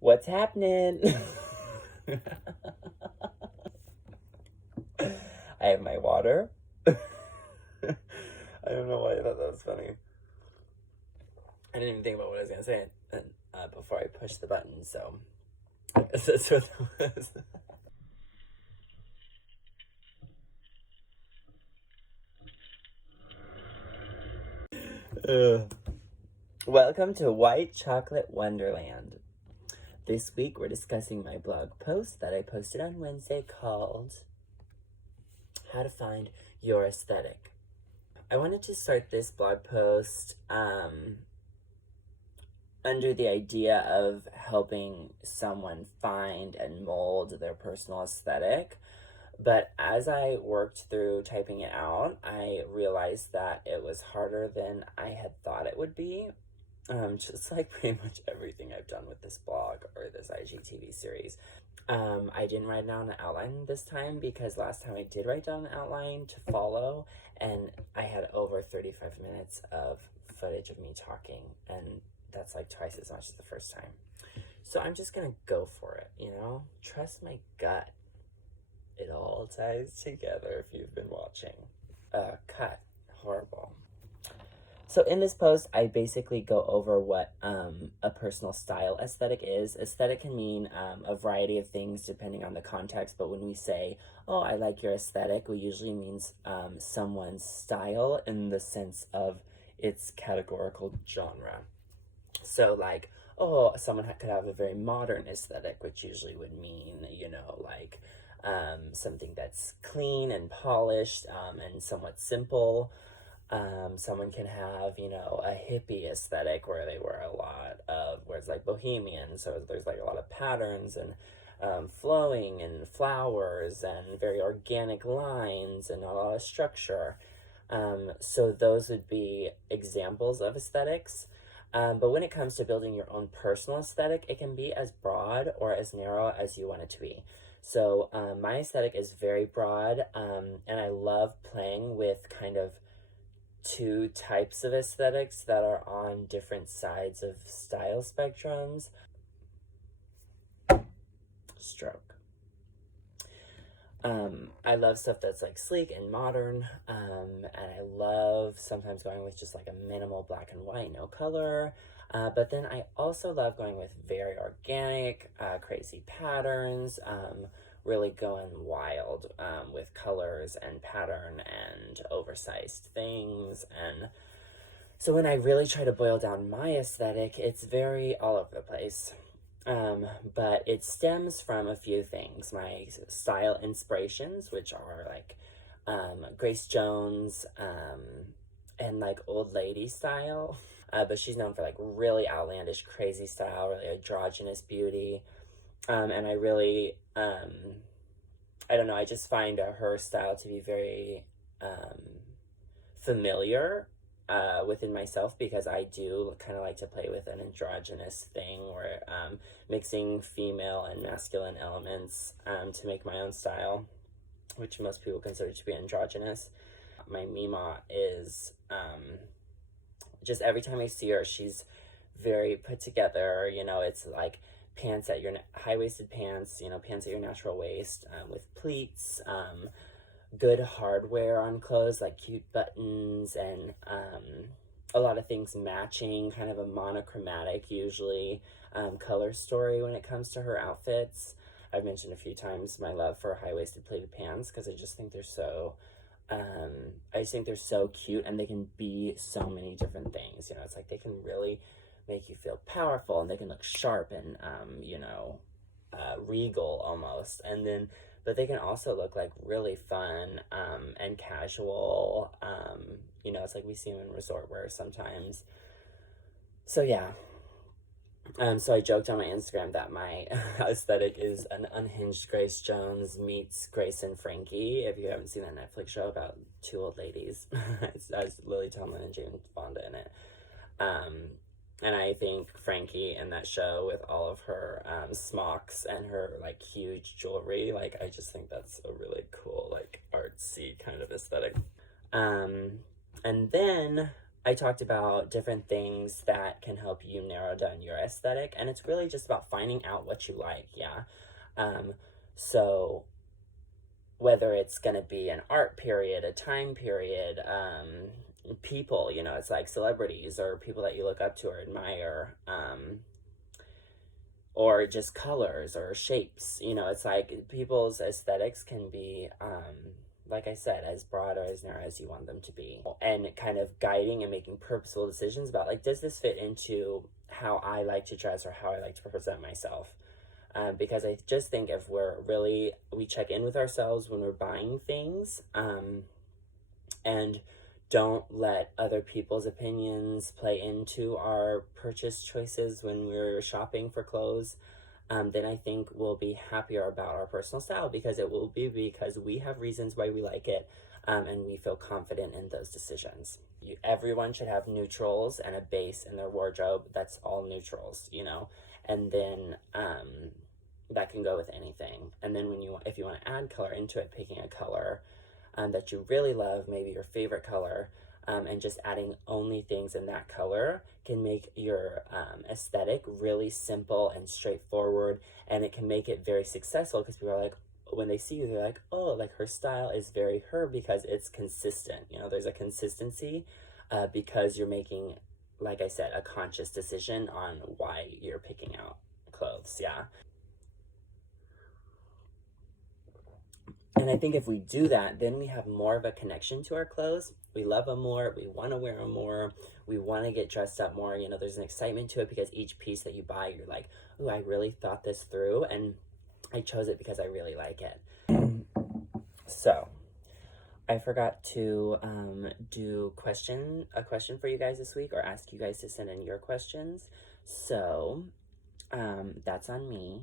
What's happening? I have my water. I don't know why I thought that was funny. I didn't even think about what I was gonna say before I pushed the button, so I guess that's what that was. Welcome to White Chocolate Wonderland. This week we're discussing my blog post that I posted on Wednesday called How to Find Your Aesthetic. I wanted to start this blog post under the idea of helping someone find and mold their personal aesthetic. But as I worked through typing it out, I realized that it was harder than I had thought it would be. Just like pretty much everything I've done with this blog or this IGTV series. I didn't write down an outline this time because last time I did write down an outline to follow, and I had over 35 minutes of footage of me talking, and that's like twice as much as the first time. So I'm just gonna go for it, Trust my gut. It all ties together if you've been watching. Cut. Horrible. So in this post, I basically go over what a personal style aesthetic is. Aesthetic can mean a variety of things depending on the context, but when we say, oh, I like your aesthetic, we usually means someone's style in the sense of its categorical genre. So like, oh, someone could have a very modern aesthetic, which usually would mean, like something that's clean and polished and somewhat simple. Someone can have, a hippie aesthetic where they wear a lot of, where it's like bohemian. So there's like a lot of patterns and flowing and flowers and very organic lines and a lot of structure. So those would be examples of aesthetics. But when it comes to building your own personal aesthetic, it can be as broad or as narrow as you want it to be. So my aesthetic is very broad, and I love playing with kind of two types of aesthetics that are on different sides of style spectrums. Stroke. I love stuff that's like sleek and modern, and I love sometimes going with just like a minimal black and white, no color. But then I also love going with very organic, crazy patterns, really going wild with colors and pattern and oversized things. And so when I really try to boil down my aesthetic, it's very all over the place. But it stems from a few things. My style inspirations, which are like Grace Jones and like old lady style. But she's known for like really outlandish, crazy style, really androgynous beauty. And I really, I don't know, I just find her style to be very familiar within myself, because I do kind of like to play with an androgynous thing where mixing female and masculine elements to make my own style, which most people consider to be androgynous. My Mima is just every time I see her, she's very put together. It's like pants at your high-waisted pants, pants at your natural waist with pleats, good hardware on clothes, like cute buttons and a lot of things matching, kind of a monochromatic, usually, color story when it comes to her outfits. I've mentioned a few times my love for high-waisted pleated pants because I just think they're so cute, and they can be so many different things. It's like they can really make you feel powerful, and they can look sharp and regal almost, but they can also look like really fun and casual. It's like we see them in resort wear sometimes. So yeah. So I joked on my Instagram that my aesthetic is an unhinged Grace Jones meets Grace and Frankie. If you haven't seen that Netflix show about two old ladies, it has Lily Tomlin and Jane Fonda in it. And I think Frankie in that show, with all of her smocks and her like huge jewelry, like I just think that's a really cool, like artsy kind of aesthetic. And then I talked about different things that can help you narrow down your aesthetic, and it's really just about finding out what you like, yeah? Um, so whether it's going to be an art period, a time period, people, you know, it's like celebrities or people that you look up to or admire, or just colors or shapes, you know, it's like people's aesthetics can be, like I said, as broad or as narrow as you want them to be. And kind of guiding and making purposeful decisions about, like, does this fit into how I like to dress or how I like to present myself? Because I just think if we check in with ourselves when we're buying things, and don't let other people's opinions play into our purchase choices when we're shopping for clothes, then I think we'll be happier about our personal style, because it will be because we have reasons why we like it, and we feel confident in those decisions. Everyone should have neutrals and a base in their wardrobe that's all neutrals, you know, and then that can go with anything. And then if you want to add color into it, picking a color that you really love, maybe your favorite color, and just adding only things in that color can make your aesthetic really simple and straightforward, and it can make it very successful because people are like, when they see you, they're like, oh, like her style is very her, because it's consistent. You know, there's a consistency because you're making, like I said, a conscious decision on why you're picking out clothes. Yeah. And I think if we do that, then we have more of a connection to our clothes. We love them more. We want to wear them more. We want to get dressed up more. You know, there's an excitement to it because each piece that you buy, you're like, oh, I really thought this through, and I chose it because I really like it. So I forgot to do a question for you guys this week, or ask you guys to send in your questions. So that's on me.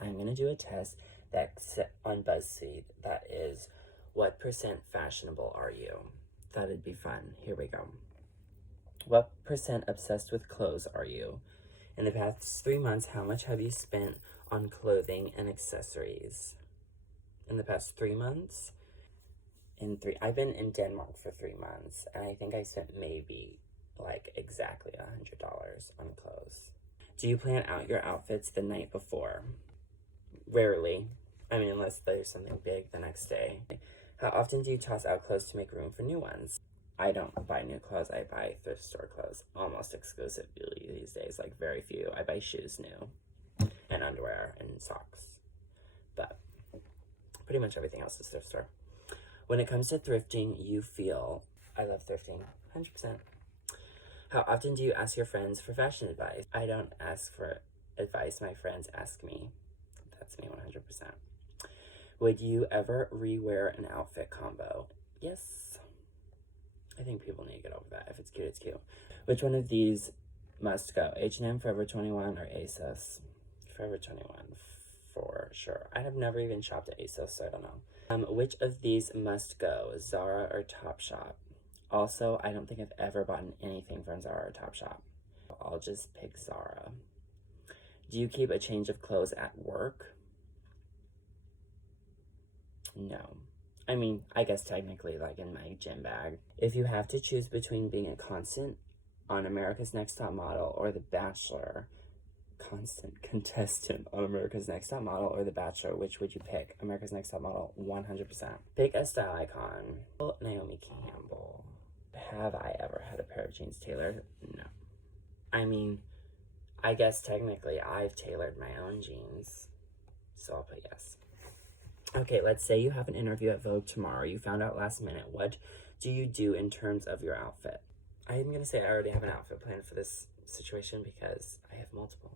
I'm going to do a test that's on BuzzFeed that is, what percent fashionable are you? Thought it'd be fun. Here we go. What percent obsessed with clothes are you? In the past 3 months, how much have you spent on clothing and accessories? In the past 3 months? I've been in Denmark for 3 months, and I think I spent maybe like exactly $100 on clothes. Do you plan out your outfits the night before? Rarely. I mean, unless there's something big the next day. How often do you toss out clothes to make room for new ones? I don't buy new clothes. I buy thrift store clothes almost exclusively these days. Like, very few. I buy shoes new, and underwear and socks. But pretty much everything else is thrift store. When it comes to thrifting, I love thrifting. 100%. How often do you ask your friends for fashion advice? I don't ask for advice. My friends ask me. That's me 100%. Would you ever rewear an outfit combo? Yes. I think people need to get over that. If it's cute, it's cute. Which one of these must go? H&M, Forever 21, or ASOS? Forever 21, for sure. I have never even shopped at ASOS, so I don't know. Which of these must go? Zara or Topshop? Also, I don't think I've ever bought anything from Zara or Topshop. I'll just pick Zara. Do you keep a change of clothes at work? No. I mean, I guess technically, like, in my gym bag. If you have to choose between being a constant on America's Next Top Model or The Bachelor, constant contestant on America's Next Top Model or The Bachelor, which would you pick? America's Next Top Model, 100%. Pick a style icon. Naomi Campbell. Have I ever had a pair of jeans tailored? No. I mean, I guess technically I've tailored my own jeans, so I'll put yes. Okay, let's say you have an interview at Vogue tomorrow. You found out last minute. What do you do in terms of your outfit? I'm going to say I already have an outfit planned for this situation because I have multiple.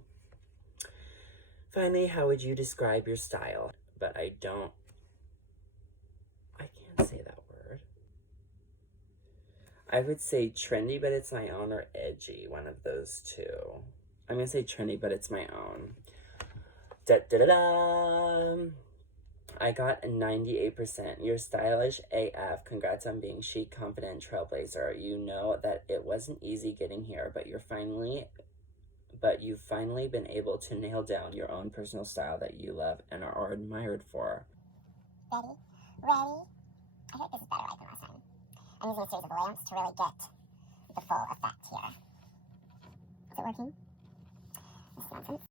Finally, how would you describe your style? But I can't say that word. I would say trendy, but it's my own, or edgy, one of those two. I'm going to say trendy, but it's my own. Da-da-da-da! I got a 98%. You're stylish AF. Congrats on being chic, confident, trailblazer. You know that it wasn't easy getting here, but you've finally been able to nail down your own personal style that you love and are admired for. Ready? I think this is better right than last time. I'm using a series of lamps to really get the full effect here. Is it working? This is nonsense.